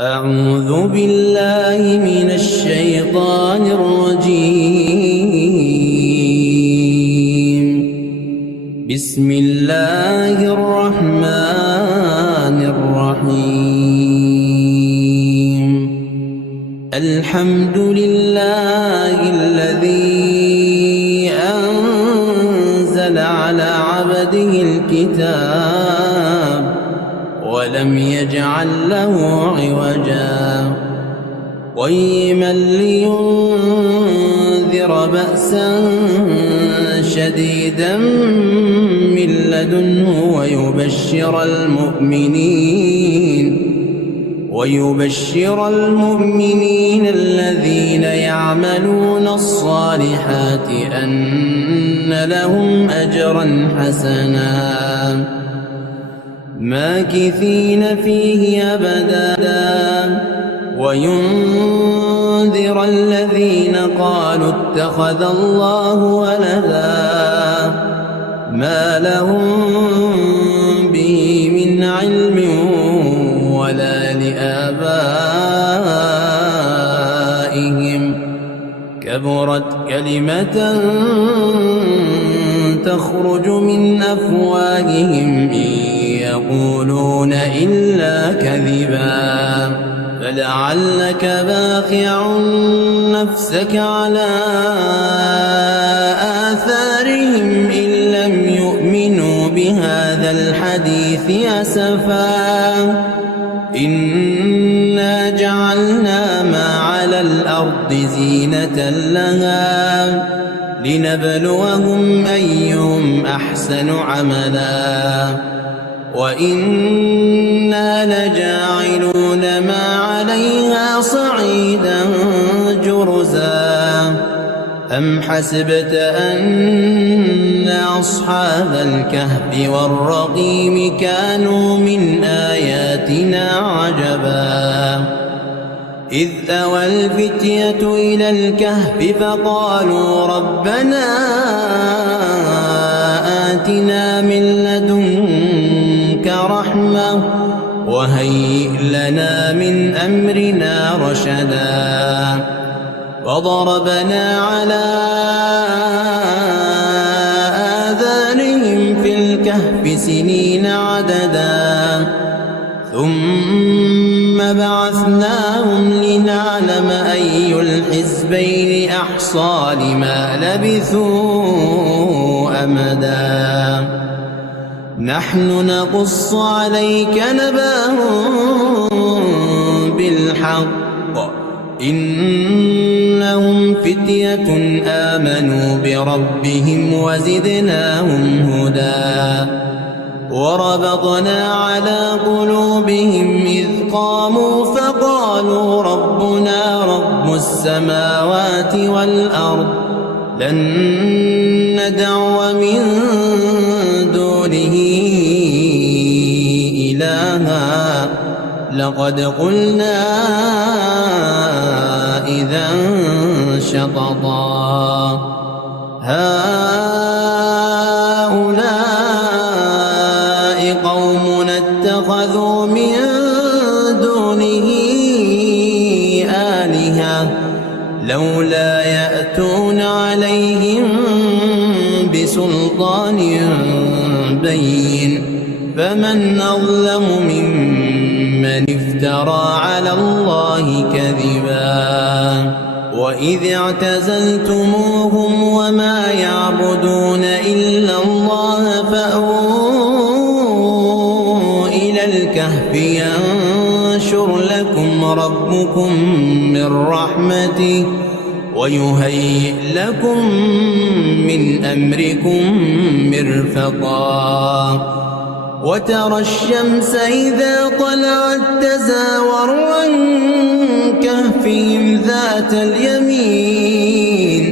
أعوذ بالله من الشيطان الرجيم. بسم الله الرحمن الرحيم. الحمد لله الذي أنزل على عبده الكتاب ولم يجعل له عوجا قيما لينذر بأسا شديدا من لدنه ويبشر المؤمنين الذين يعملون الصالحات أن لهم أجرا حسنا ماكثين فيه أبدا وينذر الذين قالوا اتخذ الله ولدا ما لهم به من علم ولا لآبائهم كبرت كلمة تخرج من أفواههم يقولون إلا كذبا فلعلك باخع نفسك على آثارهم إن لم يؤمنوا بهذا الحديث أسفا إنا جعلنا ما على الأرض زينة لها لنبلوهم أيهم أحسن عملا وإنا لجاعلون ما عليها صعيدا جرزا أم حسبت أن أصحاب الكهف والرقيم كانوا من آياتنا عجبا إذ أوى الفتية إلى الكهف فقالوا ربنا آتنا من لدنك رحمة وهيئ لنا من أمرنا رشدا وضربنا على آذانهم في الكهف سنين عددا ثم بعثناهم لنعلم أي الحزبين أحصى لما لبثوا أمدا نحن نقص عليك نبأهم بالحق إنهم فتية آمنوا بربهم وزدناهم هدى وربطنا على قلوبهم إذ قاموا فقالوا ربنا رب السماوات والأرض لن ندعو من دونه إلها لقد قلنا إذا شططا هؤلاء قومنا اتخذوا من دونه آلهة لولا يأتون عليهم بسلطان بين فمن أظلم ممن افترى على الله كذبا وإذ اعتزلتموهم وما يعبدون إلا الله فأووا إلى الكهف ينشر لكم ربكم من رحمته ويهيئ لكم من أمركم مرفقا وترى الشمس إذا طلعت تزاور عن كهفهم ذات اليمين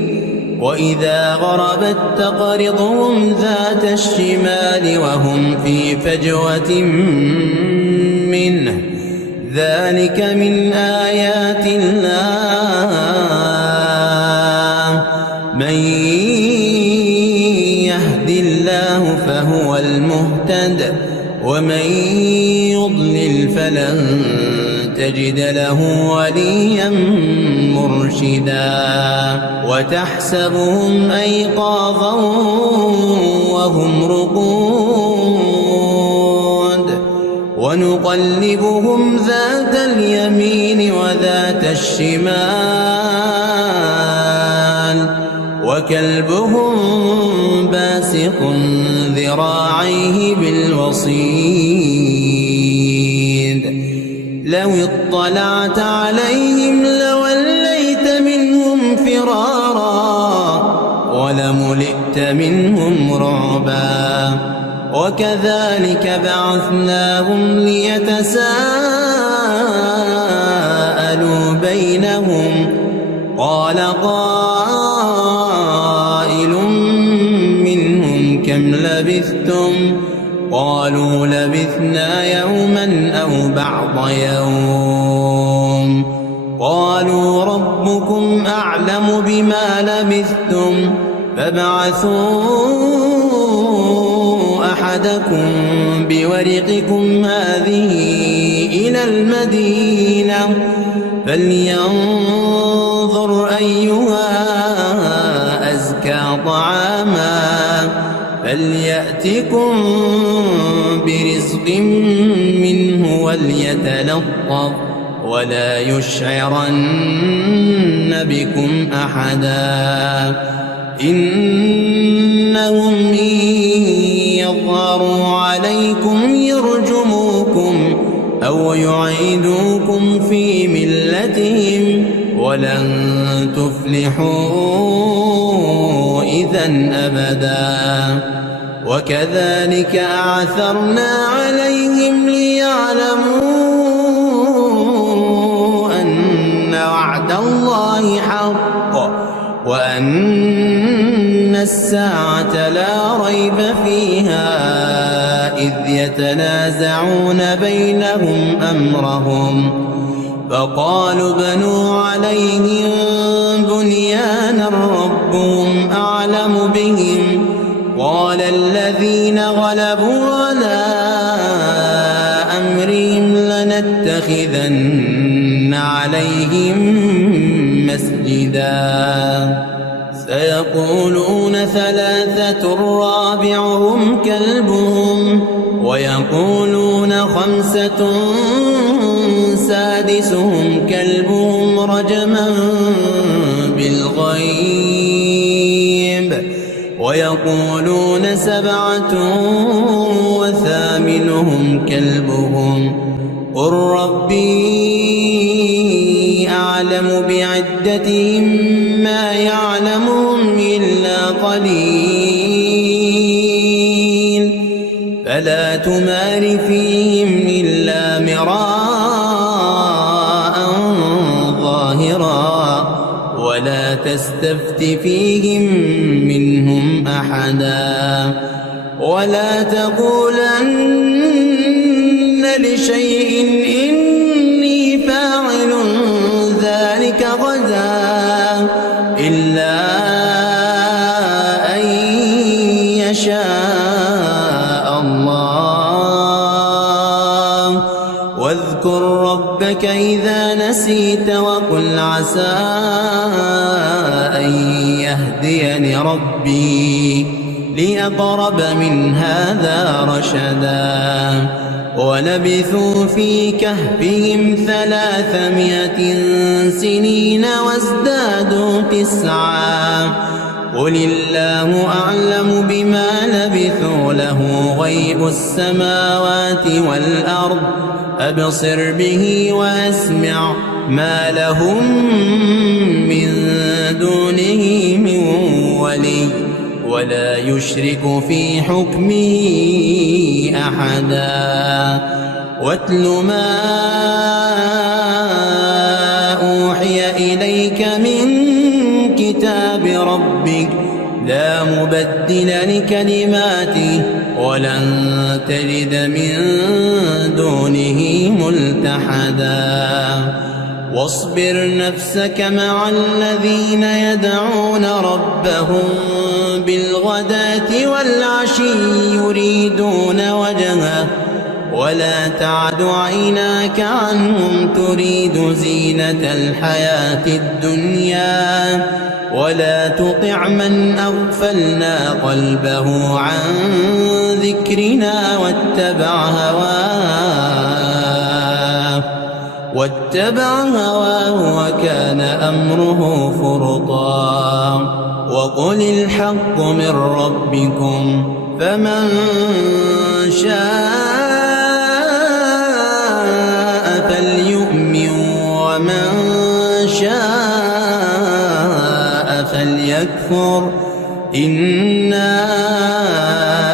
وإذا غربت تقرضهم ذات الشمال وهم في فجوة منه ذلك من آيات الله من يهد الله فهو المهتد ومن يضلل فلن تجد له وليا مرشدا وتحسبهم أيقاظا وهم رقود ونقلبهم ذات اليمين وذات الشمال وكلبهم باسق ذراعيه بالوصيد لو اطلعت عليهم لوليت منهم فرارا ولملئت منهم رعبا وكذلك بعثناهم ليتساءلوا بينهم قال قائل منهم كم لبثتم قالوا لبثنا يوما أو بعض يوم قالوا ربكم أعلم بما لبثتم فابعثوا أحدكم بورقكم هذه إلى المدينة فلينظر أيها أزكى طعاما فليأتكم برزق منه وليتلطف ولا يشعرن بكم أحدا إنهم إن يظهروا عليكم يرجموكم أو يعيدوكم في ملتهم ولن تفلحوا إذا أبدا وكذلك أعثرنا عليهم ليعلموا أن وعد الله حق وأن الساعة لا ريب فيها إذ يتنازعون بينهم أمرهم فقالوا ابنوا عليهم بنيانا ربهم أعلم بهم قال الذين غلبوا على أمرهم لنتخذن عليهم مسجدا سيقولون ثلاثة رابعهم كلبهم ويقولون خمسة سادسهم كلبهم رجما بالغيب ويقولون سبعة وثامنهم كلبهم قل ربي أعلم بعدتهم ما يعلمهم إلا قليل فلا تمار فيهم إلا مراء ظاهرا ولا تستفت فيهم منهم أحدا ولا تقولن لشيء إني فاعل ذلك غدا إلا أن يشاء الله واذكر ربك إذا نسيت وقل عسى أن يهديني ربي لأقرب من هذا رشدا ولبثوا في كهفهم 300 سنين وازدادوا 9 قل الله أعلم بما لبثوا له غيب السماوات والأرض أبصر به وأسمع ما لهم من دونه من ولي ولا يشرك في حكمه أحدا واتل ما أوحي إليك من كتاب ربك لا مبدل لكلماته ولن تجد من دونه ملتحدا واصبر نفسك مع الذين يدعون ربهم بالغداة والعشي يريدون وجهه ولا تعد عيناك عنهم تريد زينة الحياة الدنيا ولا تطع من أغفلنا قلبه عن ذكرنا واتبع هواه وكان أمره فرطا وقل الحق من ربكم فمن شاء فليؤمن ومن شاء فليكفر إنا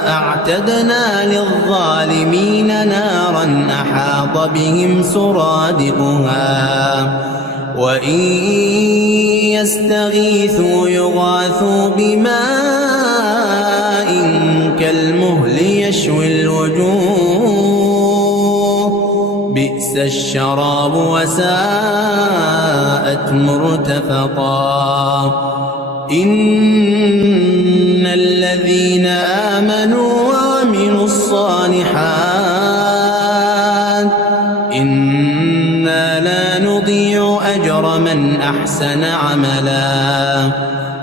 أعتدنا للظالمين نارا أحاط بهم سرادقها وإن يستغيثوا يغاثوا بماء كالمهل يشوي الوجوه بئس الشراب وساءت مرتفقا إن الذين آمنوا وعملوا الصالحات إنا لا نضيع أجر من أحسن عملا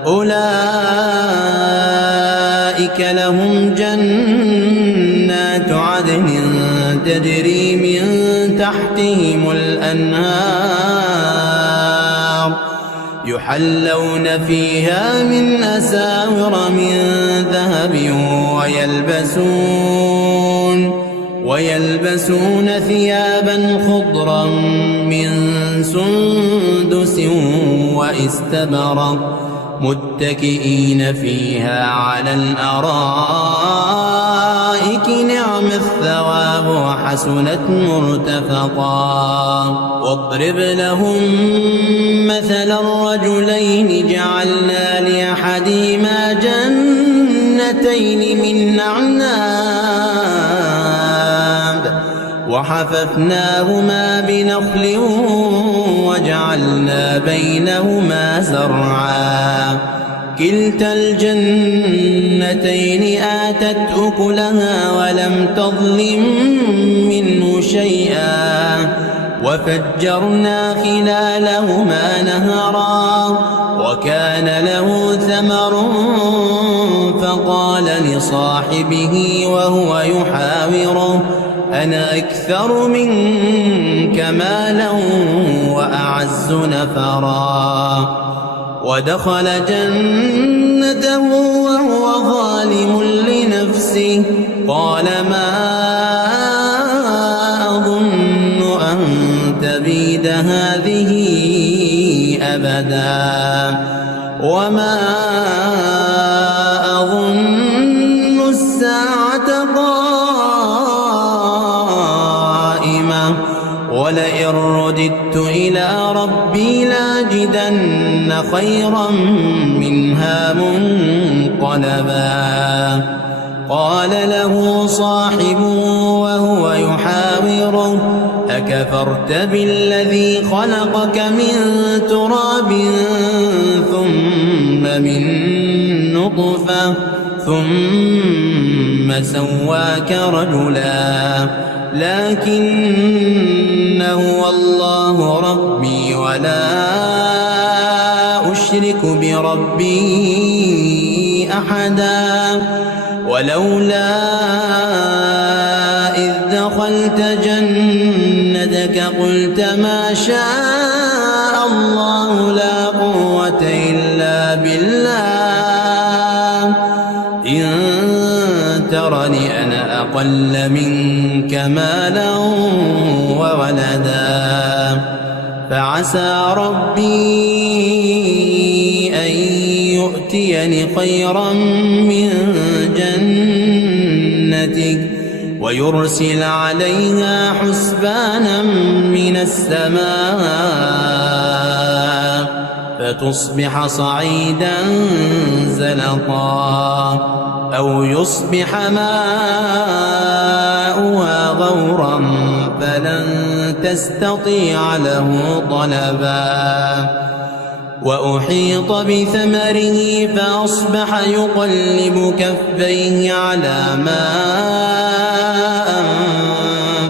أولئك لهم جنات عدن تجري من تحتهم الأنهار يحلون فيها من أساور من ذهب ويلبسون ثيابا خضرا من سندس واستبرق متكئين فيها على الأرائك نعم الثواب وحسنت مرتفقا واضرب لهم مثل الرجلين جعلنا لأحدهما جنتين من أعناب وحففناهما بنخل وجعلنا بينهما زرعا كلتا الجنتين آتت أكلها ولم تظلم منه شيئا وفجرنا خلالهما نهرا وكان له ثمر فقال لصاحبه وهو يحاوره أنا أكثر منك مالا وأعز نفرا ودخل جنته وهو ظالم لنفسه قال ما أظن أن تبيد هذه أبدا وما أظن الساعة قائمة ولئن رددت إلى ربي لاجدن خيرا منها منقلبا قال له صاحبه وهو يحاوره أكفرت بالذي خلقك من تراب ثم من نطفة ثم سواك رجلا لكن هو الله ربي ولا أشرك بربي أحدا ولولا إذ دخلت جنتك قلت ما شاء الله لا قوة إلا بالله إن ترني أنا أقل منك مالا وولدا فعسى ربي أن يؤتيني خيرا من جنتك ويرسل عليها حسبانا من السماء فتصبح صعيدا زلقا أو يصبح ماؤها غورا فلن تستطيع له طلبا وأحيط بثمره فأصبح يقلب كفيه على ما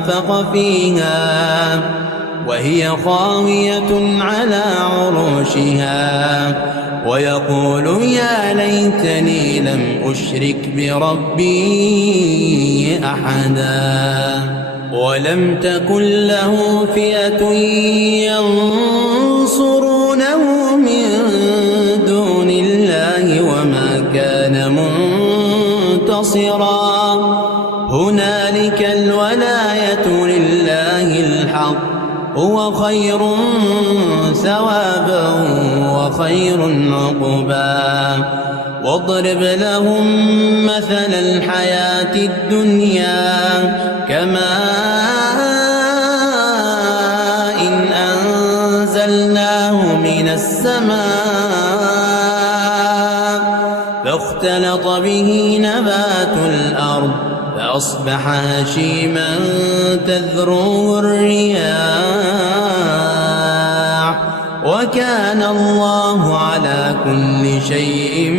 وأنفق فيها وهي خاوية على عروشها ويقول يا ليتني لم أشرك بربي أحدا ولم تكن له فئة ينصرونه من دون الله وما كان منتصرا هنالك الولاية لله الحق هو خير ثوابا وخير عقبا واضرب لهم مثل الحياة الدنيا كماء إن أنزلناه من السماء فاختلط به نبات الأرض فأصبح هشيما تذروه الرياح وكان الله على كل شيء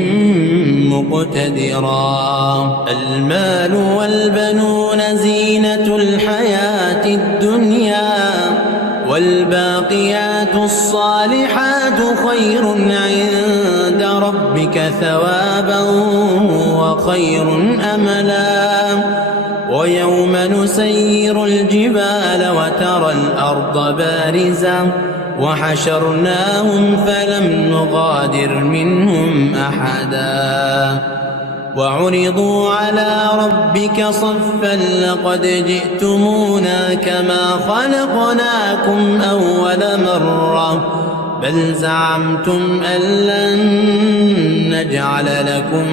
مقتدرا المال والبنون زينة الحياة الدنيا والباقيات الصالحات خير عند ربك ثوابا وخير أملا ويوم نسير الجبال وترى الأرض بارزة وحشرناهم فلم نغادر منهم أحدا وعرضوا على ربك صفا لقد جئتمونا كما خلقناكم أول مرة بل زعمتم أن لن نجعل لكم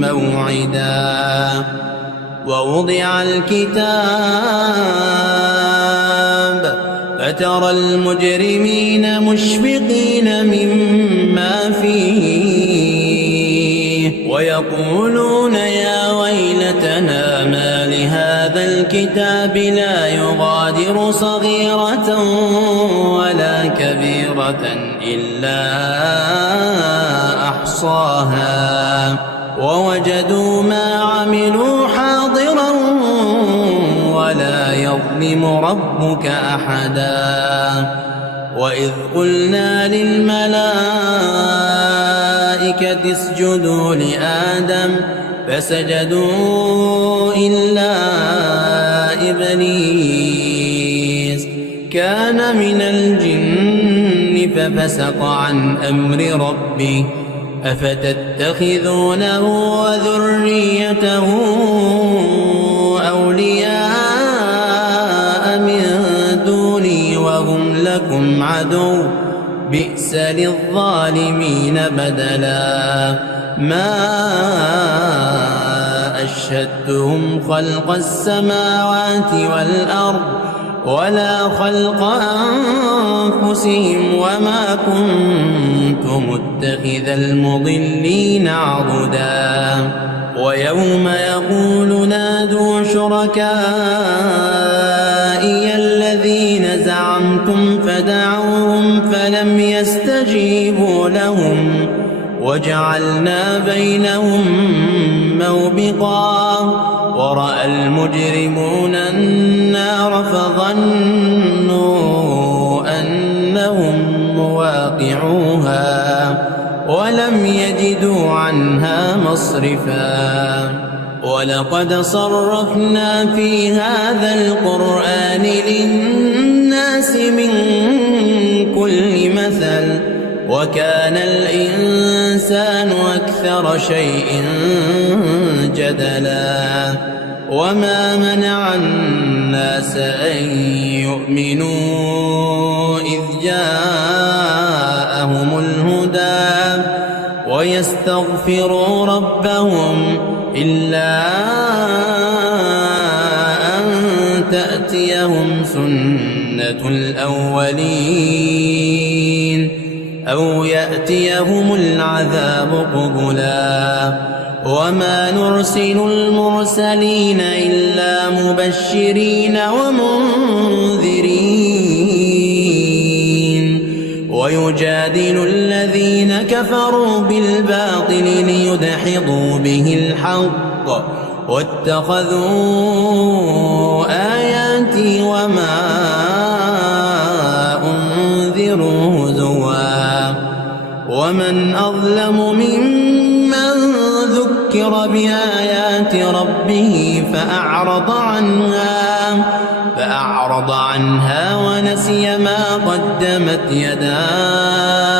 موعدا ووضع الكتاب فترى المجرمين مشفقين مما فيه ويقولون يا ويلتنا ما لهذا الكتاب لا يغادر صغيرة ولا كبيرة إلا أحصاها ووجدوا ما عملوا حاضرا ولا يظلم ربك أحدا وإذ قلنا للملائكة اسجدوا لآدم فسجدوا إلا إبليس كان من الجن ففسق عن أمر ربه أفتتخذونه وذريته أولياء من دوني وهم لكم عدو بئس للظالمين بدلا ما أشهدتهم خلق السماوات والأرض ولا خلق أنفسهم وما كنت متخذ المضلين عضدا ويوم يقول نادوا شركائي الذين زعمتم فدعوهم فلم يستجيبوا لهم وجعلنا بينهم موبقا ورأى المجرمون النار فظنوا أنهم مواقعوها ولم يجدوا عنها مصرفا ولقد صرفنا في هذا القرآن للناس من كل مثل وكان الإنسان أكثر شيء جدلا وما منع الناس أن يؤمنوا إذ جاءهم الهدى ويستغفروا ربهم إلا أن تأتيهم سنة الأولين أو يأتيهم العذاب قبلا وما نرسل المرسلين إلا مبشرين ومنذرين ويجادل الذين كفروا بالباطل ليدحضوا به الحق واتخذوا آيات آياتي وما أنذروا هزوا ومن أظلم ممن ذكر بآيات ربه فأعرض عنها ونسي ما قدمت يداه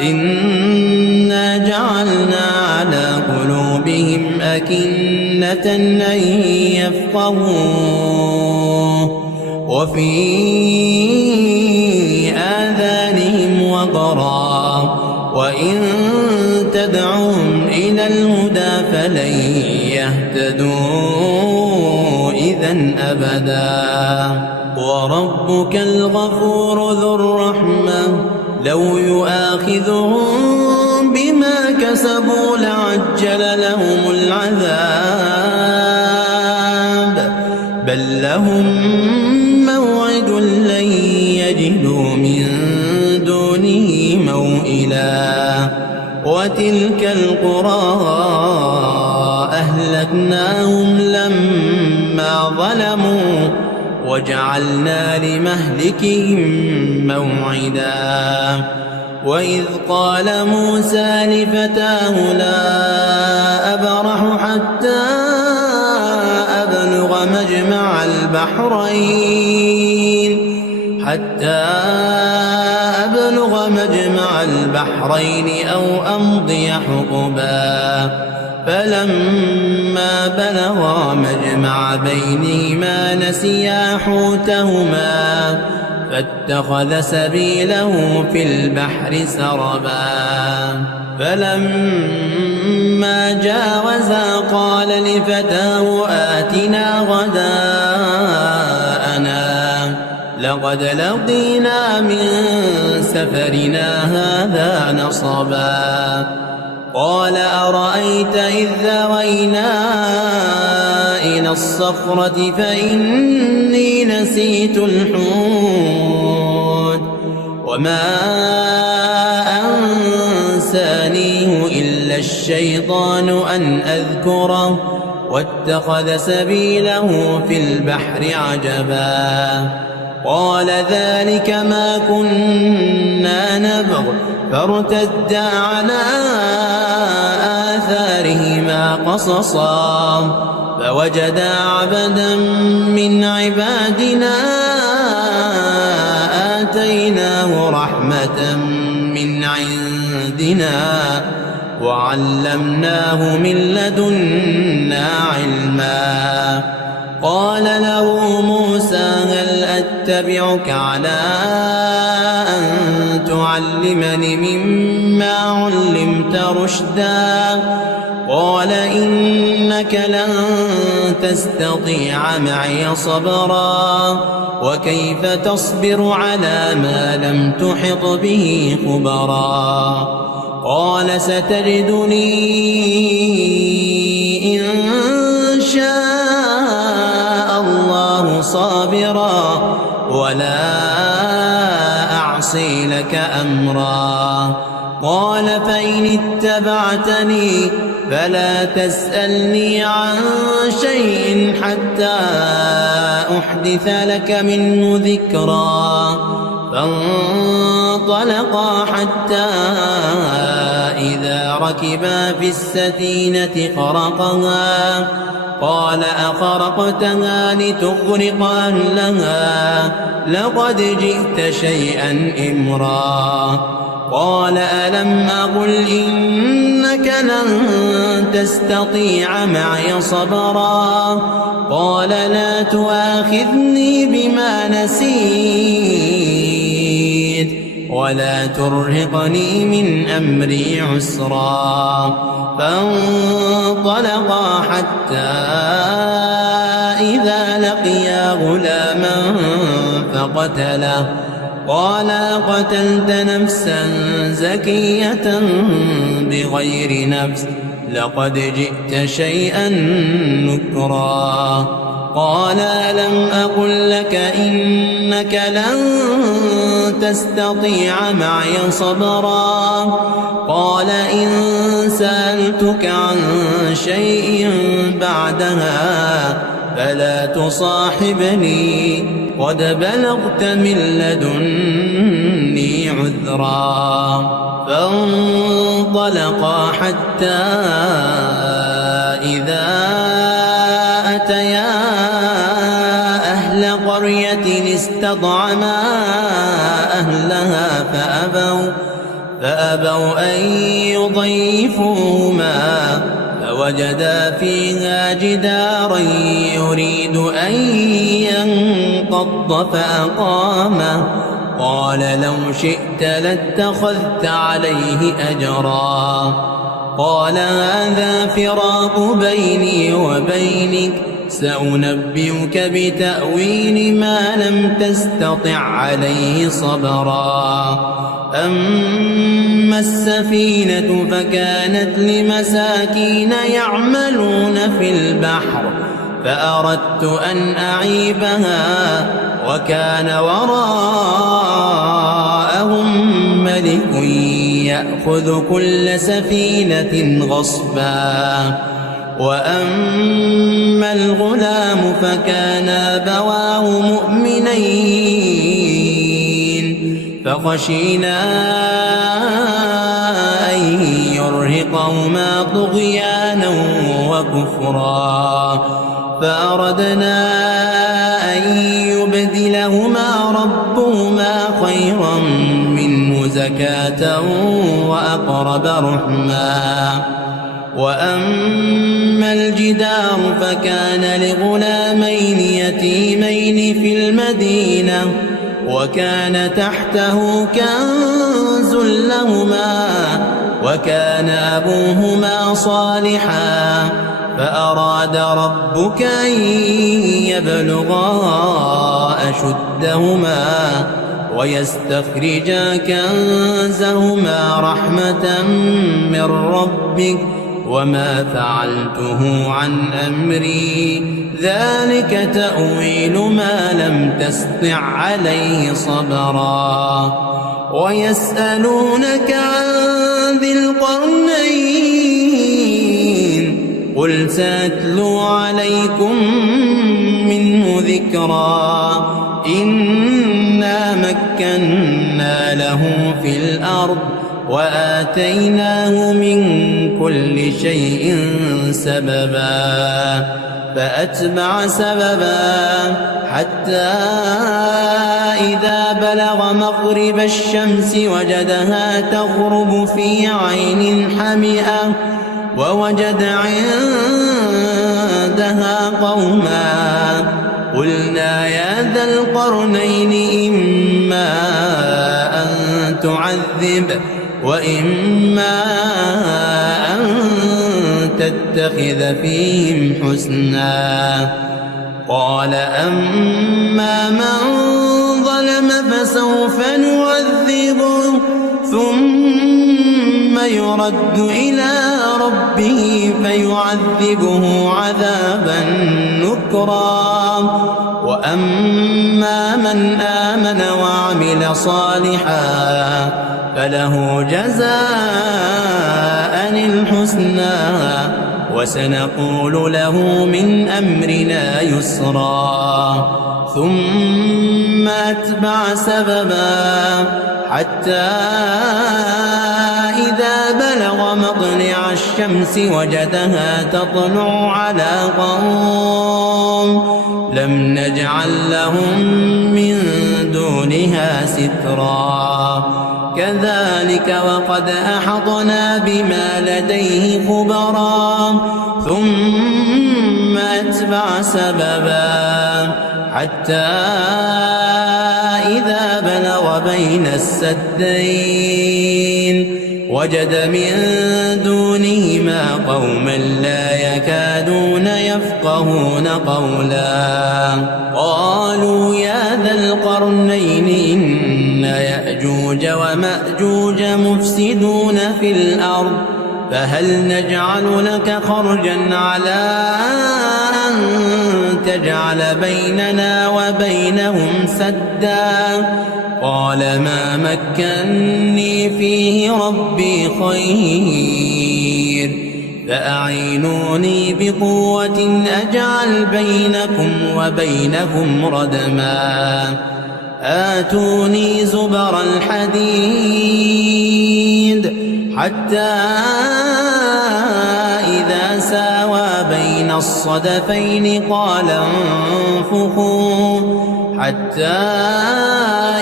إنا جعلنا على قلوبهم أكنة أن يفقهوه وفي آذانهم وقرا وإن تدعوهم إلى الهدى فلن يهتدوا إذا أبدا وربك الغفور ذو الرحمة لو يؤاخذهم بما كسبوا لعجل لهم العذاب بل لهم موعد لن يجدوا من دونه موئلا وتلك القرى أهلكناهم لما ظلموا وجعلنا لمهلكهم موعدا وإذ قال موسى لفتاه لا أبرح حتى أبلغ مجمع البحرين أو أمضي حقبا فلما بلغا مجمع بينهما نسيا حوتهما فاتخذ سبيله في البحر سربا فلما جاوزا قال لفتاه آتنا غداءنا لقد لقينا من سفرنا هذا نصبا قال أرأيت إذ ذوينا إلى الصخرة فإني نسيت الحوت وما أنسانيه إلا الشيطان أن أذكره واتخذ سبيله في البحر عجبا قال ذلك ما كنا نبغ فارتدا على آثارهما قصصا فوجدا عبدا من عبادنا آتيناه رحمة من عندنا وعلمناه من لدنا علما قال له موسى هل أتبعك على أن تعلمني مما علمت رشدا قال إنك لن تستطيع معي صبرا وكيف تصبر على ما لم تحط به خبرا قال ستجدني إن شاء الله صابرا ولا أعصي لك أمرا قال فإن اتبعتني فلا تسألني عن شيء حتى أحدث لك منه ذكرا فانطلقا حتى إذا ركبا في السفينة خرقها قال أخرقتها لتغرق أهلها لقد جئت شيئا إمرا قال ألم أقل إنك لن تستطيع معي صبرا قال لا تؤاخذني بما نسيت ولا ترهقني من أمري عسرا فانطلقا حتى إذا لقيا غلاما فقتله قال قتلت نفسا زكية بغير نفس لقد جئت شيئا نكرا قال ألم أقل لك إنك لن تستطيع معي صبرا قال إن سألتك عن شيء بعدها فلا تصاحبني قد بلغت من لدني عذرا. فانطلقا حتى إذا أتيا أهل قرية استطعما أهلها فأبوا أن يضيفوهما فوجدا فيها جدارا يريد أن ينقض فأقامه. قال لو شئت لاتخذت عليه أجرا. قال هذا فراق بيني وبينك سأنبئك بتأويل ما لم تستطع عليه صبرا. أما السفينة فكانت لمساكين يعملون في البحر فأردت أن أعيبها وكان وراءهم ملك يأخذ كل سفينة غصبا. وأما الغلام فكان أبواه مؤمنين فخشينا أن يرهقهما طغيانا وكفرا فأردنا أن يبدلهما ربهما خيرا منه زكاة وأقرب رحما. وأما الجدار فكان لغلامين يتيمين في المدينة وكان تحته كنز لهما وكان أبوهما صالحا فأراد ربك أن يبلغا أشدهما ويستخرجا كنزهما رحمة من ربك وما فعلته عن أمري ذلك تأويل ما لم تسطع عليه صبرا. ويسألونك عن ذي القرنين قل سأتلو عليكم منه ذكرا. إنا مكنا له في الأرض وآتيناه من كل شيء سببا. فأتبع سببا حتى إذا بلغ مغرب الشمس وجدها تغرب في عين حمئة ووجد عندها قوما قلنا يا ذا القرنين إما أن تعذب وإما أن تتخذ فيهم حسنا. قال أما من ظلم فسوف نعذبه ثم يرد إلى ربه فيعذبه عذابا نكرا. وأما من آمن وعمل صالحا فله جزاء الحسنى وسنقول له من أمرنا يسرا. ثم أتبع سببا حتى إذا بلغ مطلع الشمس وجدها تطلع على قوم لم نجعل لهم من دونها سترا. كذلك وقد أحطنا بما لديه خبرا. ثم أتبع سببا حتى إذا بلغ بين السدين وجد من دونهما قوما لا يكادون يفقهون قولا. قالوا يا ذا القرنين إن يأجوج ومأجوج مفسدون في الأرض فهل نجعل لك خرجا على أن تجعل بيننا وبينهم سدا. قال ما مكنني فيه ربي خير فأعينوني بقوة أجعل بينكم وبينهم ردما آتوني زبر الحديد حتى إذا ساوى بين الصدفين قال انفخوا حتى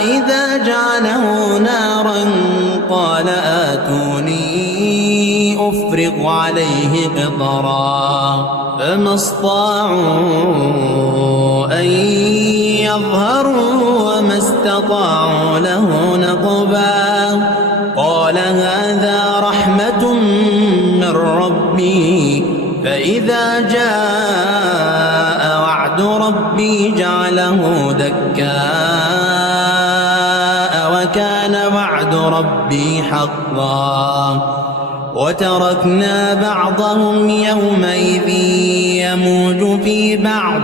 إذا جعله نارا قال آتوني أفرغ عليه قطرا فما استطاعوا أن يظهروا وما استطاعوا له نقبا قال هذا رحمة من ربي فإذا جاء وعد ربي جعله دكاء وكان وعد ربي حقا وتركنا بعضهم يومئذ يموج في بعض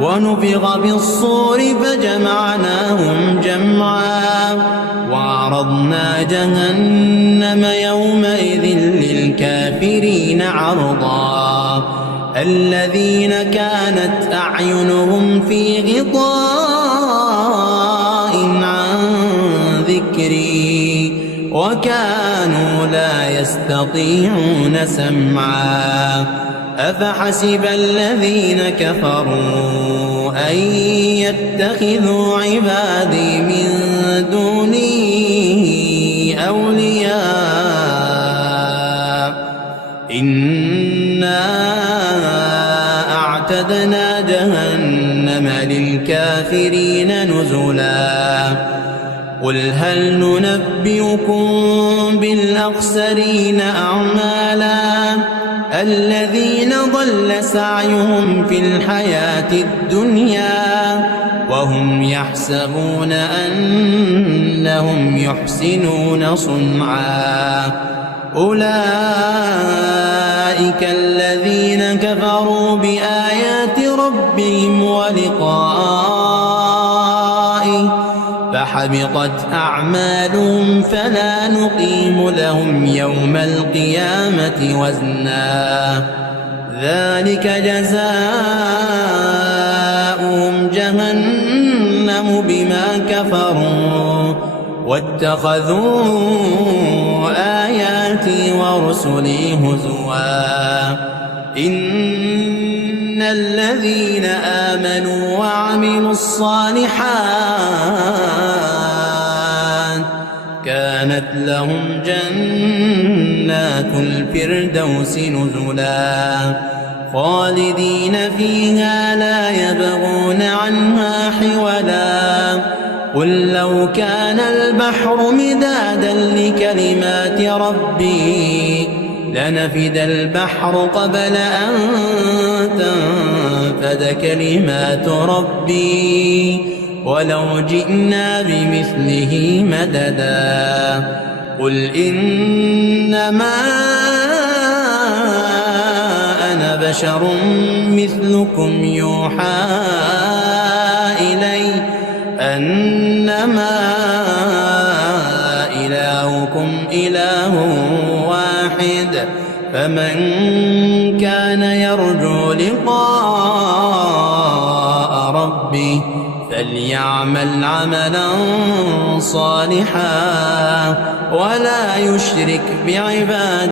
ونفخ بالصور فجمعناهم جمعا وعرضنا جهنم يومئذ للكافرين عرضا الذين كانت أعينهم في غطاء عن ذكري وكانوا لا يستطيعون سمعا أفحسب الذين كفروا أن يتخذوا عبادي من دوني أولياء إنا أعتدنا جهنم للكافرين نزلا قل هل ننبئكم بالأخسرين أعمالا الذين ضل سعيهم في الحياة الدنيا وهم يحسبون أنهم يحسنون صنعا أولئك الذين كفروا بآيات ربهم ولقائه فحبطت أعمالهم فلا نقيم لهم يوم القيامة وزنا ذلك جزاؤهم جهنم بما كفروا واتخذوا آياتي ورسلي هزوا إن الذين آمنوا وعملوا الصالحات كانت لهم جنات الفردوس نزلا خالدين فيها لا يبغون عنها حولا قل لو كان البحر مدادا لكلمات ربي لنفد البحر قبل أن تنفد كلمات ربي ولو جئنا بمثله مددا قل إنما أنا بشر مثلكم يوحى إلي أنما إلهكم إله واحد فمن كان يرجو لقاء ربه فليعمل عملا صالحا ولا يشرك بعبادة